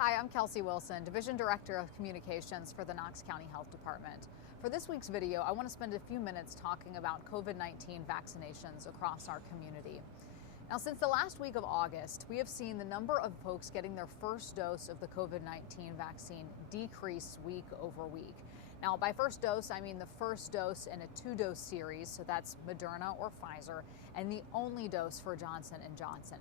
Hi, I'm Kelsey Wilson, Division Director of Communications for the Knox County Health Department. For this week's video, I want to spend a few minutes talking about COVID-19 vaccinations across our community. Now, since the last week of August, we have seen the number of folks getting their first dose of the COVID-19 vaccine decrease week over week. Now, by first dose, I mean the first dose in a two-dose series, so that's Moderna or Pfizer, and the only dose for Johnson & Johnson.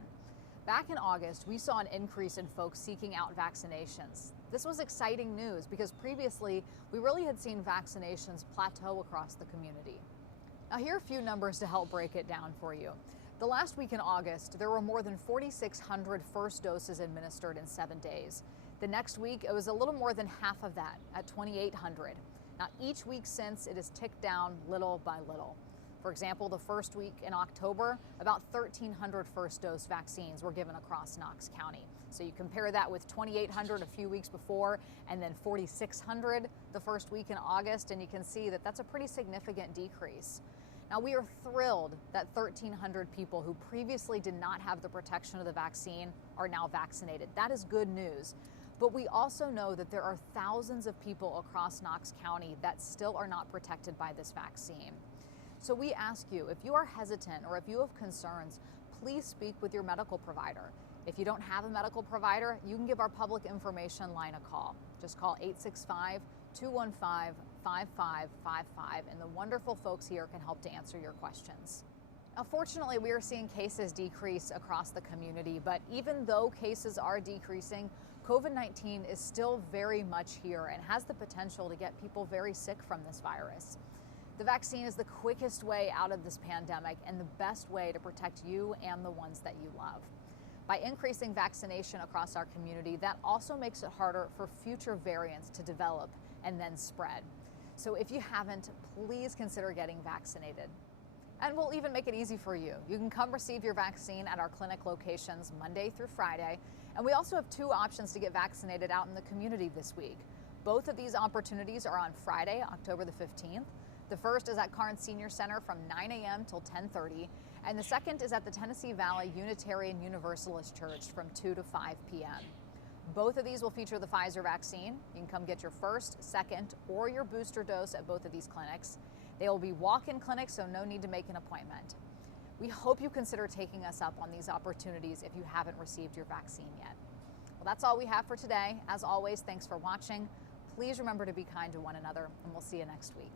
Back in August, we saw an increase in folks seeking out vaccinations. This was exciting news because previously we really had seen vaccinations plateau across the community. Now, here are a few numbers to help break it down for you. The last week in August, there were more than 4,600 first doses administered in 7 days. The next week, it was a little more than half of that at 2,800. Now, each week since, it has ticked down little by little. For example, the first week in October, about 1,300 first dose vaccines were given across Knox County. So you compare that with 2,800 a few weeks before and then 4,600 the first week in August, and you can see that that's a pretty significant decrease. Now, we are thrilled that 1,300 people who previously did not have the protection of the vaccine are now vaccinated. That is good news. But we also know that there are thousands of people across Knox County that still are not protected by this vaccine. So we ask you, if you are hesitant or if you have concerns, please speak with your medical provider. If you don't have a medical provider, you can give our public information line a call. Just call 865-215-5555, and the wonderful folks here can help to answer your questions. Now, fortunately, we are seeing cases decrease across the community, but even though cases are decreasing, COVID-19 is still very much here and has the potential to get people very sick from this virus. The vaccine is the quickest way out of this pandemic and the best way to protect you and the ones that you love. By increasing vaccination across our community, that also makes it harder for future variants to develop and then spread. So if you haven't, please consider getting vaccinated. And we'll even make it easy for you. You can come receive your vaccine at our clinic locations Monday through Friday. And we also have 2 options to get vaccinated out in the community this week. Both of these opportunities are on Friday, October the 15th. The first is at Carnes Senior Center from 9 a.m. till 10:30, and the second is at the Tennessee Valley Unitarian Universalist Church from 2 to 5 p.m. Both of these will feature the Pfizer vaccine. You can come get your first, second, or your booster dose at both of these clinics. They will be walk-in clinics, so no need to make an appointment. We hope you consider taking us up on these opportunities if you haven't received your vaccine yet. Well, that's all we have for today. As always, thanks for watching. Please remember to be kind to one another, and we'll see you next week.